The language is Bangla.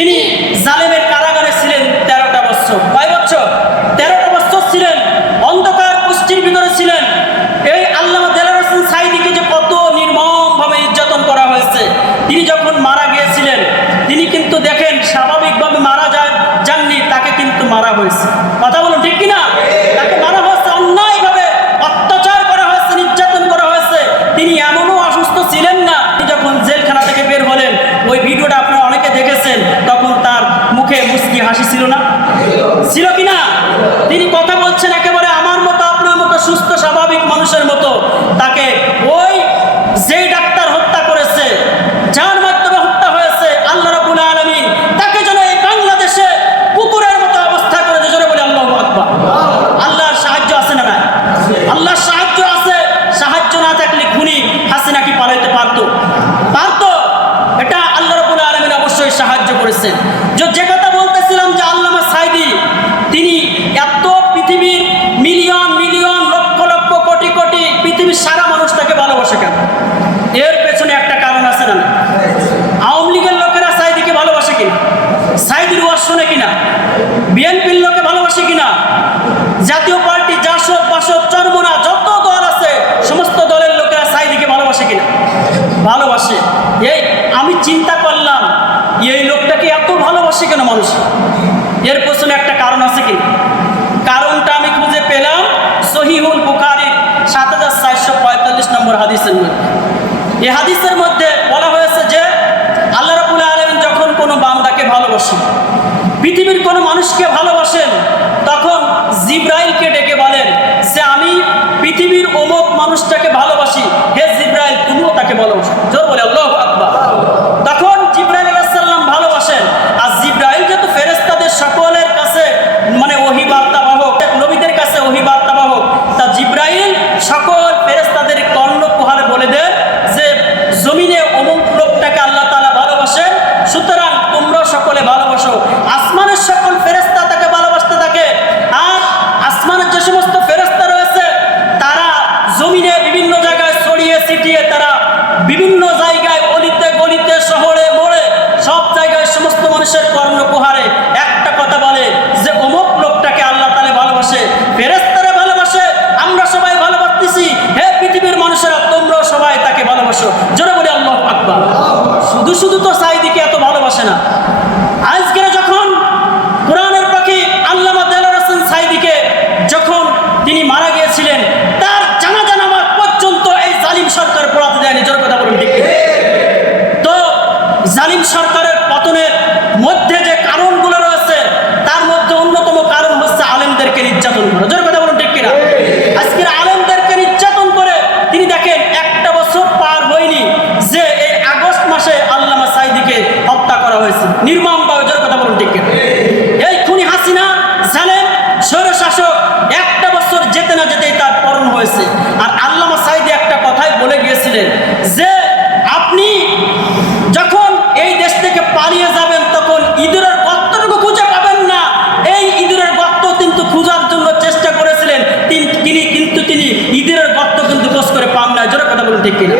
তিনি জালেমের কারাগারে ছিলেন তেরোটা বছর। কয় বছর? তেরোটা বছর ছিলেন। অন্ধকার পুষ্টির ভিতরে ছিলেন। এই আল্লাহ দেলার সাইদিকে যে কত নির্মমভাবে নির্যাতন করা হয়েছে, তিনি যখন মারা গিয়েছিলেন, তিনি কিন্তু দেখেন স্বাভাবিকভাবে মারা যায় যাননি, তাকে কিন্তু মারা হয়েছে কথা বলুন ঠিক কিনা তাকে মারা হয়েছে অন্যায়ভাবে অত্যাচার করা হয়েছে নির্যাতন করা হয়েছে তিনি এমনও অসুস্থ ছিলেন না তিনি যখন জেলখানা থেকে বের হলেন ওই ভিডিওটা আপনারা অনেকে দেখেছেন তখন তার মুখে মুস্কি হাসি ছিল না? ছিল কি না তিনি কথা বলছেন একেবারে আমার মতো আপনার মতো সুস্থ স্বাভাবিক মানুষের মতো তাকে ওই যেই ডাক্তার হত্যা করেছে যার মাধ্যমে হত্যা হয়েছে আল্লাহ রাবুল আলমিন তাকে যেন এই বাংলাদেশে কুকুরের মতো অবস্থা করে দিয়ে জোরে বলে আল্লাহ আকবার আল্লাহর সাহায্য আছে না নাই আল্লাহর সাহায্য আছে সাহায্য না থাকলে খুনি হাসিনা কি পালাইতে পারতো পারতো এটা আল্লাহ রাবুল আলমিন অবশ্যই সাহায্য করেছেন যে- যে কথা বলতেছিলাম যে আল্লামা সাইদি তিনি এত পৃথিবীর মিলিয়ন মিলিয়ন লক্ষ লক্ষ কোটি কোটি পৃথিবীর সারা মানুষ তাকে ভালোবাসে কেন এর পেছনে একটা কারণ আছে না আওয়ামী লীগের লোকেরা সাইদিকে ভালোবাসে কিনা সাইদির ওয়াজ শোনে কিনা বিএনপির লোকে ভালোবাসে কিনা? জাতীয় পার্টি, জাসদ, বাসদ, চরমনা, যত দল আছে, সমস্ত দলের লোকেরা সাইদিকে ভালোবাসে কিনা? ভালোবাসে। এই আমি চিন্তা করলাম, এই লোকটাকে এত ভালোবাসে কেন মানুষ? এর পেছনে একটা কারণ আছে কি? কারণটা আমি খুঁজে পেলাম সহিহুল বুখারির সাত হাজার চারশো পঁয়তাল্লিশ নম্বর হাদিসের মধ্যে। এই হাদিসের মধ্যে বলা হয়েছে যে, আল্লাহ রাবুল আলমিন যখন কোনো বান্দাকে ভালোবাসেন পৃথিবীর কোনো মানুষকে ভালোবাসেন, তখন জিব্রাইলকে ডেকে বলেন যে, আমি পৃথিবীর অমুক মানুষটাকে ভালোবাসি। হে জিব্রাইল, তুমিও তাকে ভালোবাসো জোর বলে, আল্লাহ আকবার। তখন জিব্রাইল আলাইসাল্লাম ভালোবাসেন। আর জিব্রাইল যেহেতু ফেরেস্তাদের সকলের কাছে মানে ওহি বার্তা বাহক নবীদের কাছে ওহি বার্তা বাহক তা জিব্রাইল সকল ফেরেস্তাদের কর্ণ পোহারে বলে দেন যে, জমিনে অমুক লোকটাকে আল্লাহ তালা ভালোবাসেন, সুতরাং বিশুদ্ধ তো de que